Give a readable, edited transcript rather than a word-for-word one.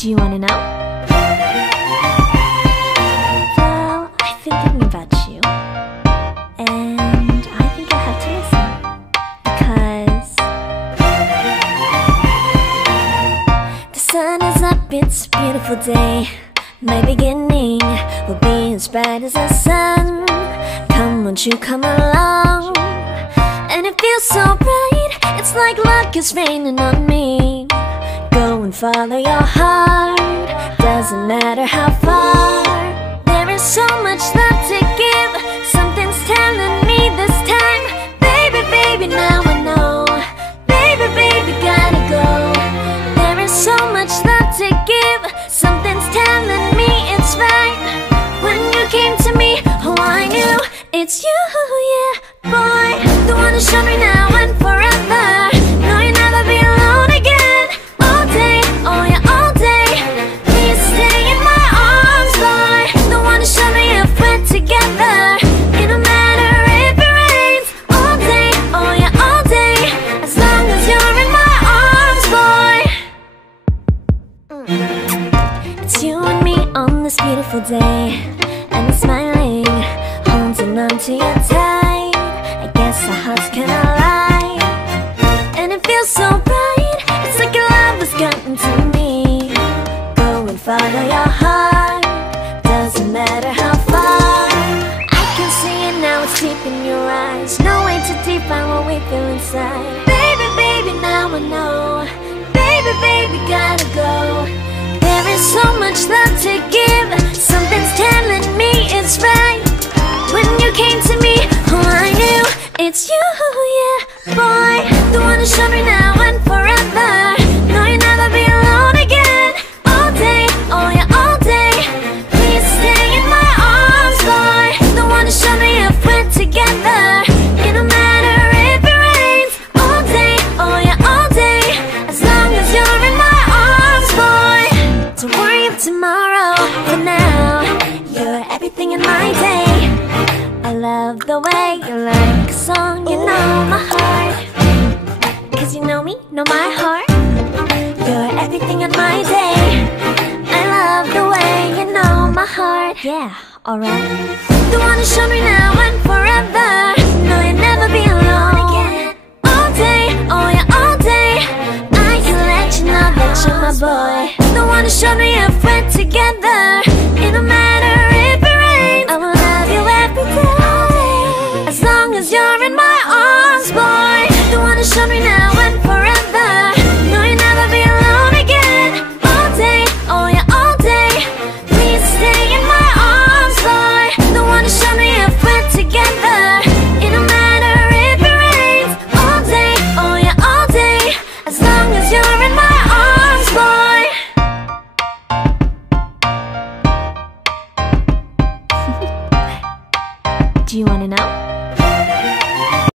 Do you wanna know? Well, I've been thinking about you, and I think I'll have to listen, because the sun is up, it's a beautiful day. My beginning will be as bright as the sun. Come, won't you come along? And it feels so bright, it's like luck is raining on me. Go and follow your heart, doesn't matter how far. There is so much love to give, something's telling me this time. Baby, baby, now I know. Baby, baby, gotta go. There is so much love to give, something's telling me it's right. When you came to me, oh I knew it's you, yeah, boy. The one who showed me now and forever. No, you'll never be alone again. All day, oh yeah, all day. Please stay in my arms, boy. The one who showed me if we're together. It don't matter if it rains. All day, oh yeah, all day. As long as you're in my arms, boy. It's you and me on this beautiful day, and I'm smiling, holding on to you tight. I guess our hearts can align, and it feels so bright. It's like your love has gotten to me. Go and follow your heart, doesn't matter how far. I can see it now, it's deep in your eyes. No way to define what we feel inside. Baby, baby, now I know. Baby, baby, gotta go. There is so much love to give, something's telling me it's right. When you came to me, oh I knew it's you, yeah, boy. The one who showed me now and forever. No, you'll never be alone again. All day, oh yeah, all day. Please stay in my arms, boy. The one who showed me if we're together. It don't matter if it rains. All day, oh yeah, all day. As long as you're in my arms, boy. Don't worry of tomorrow, for now you're everything in my day. I love the way you like a song, you know my heart. Cause you know me, know my heart. You're everything in my day. I love the way you know my heart. Yeah, alright. The one who showed me now and forever. No, you'll never be alone again. All day, oh yeah, all day. I can let you know that you're my boy. The one who showed me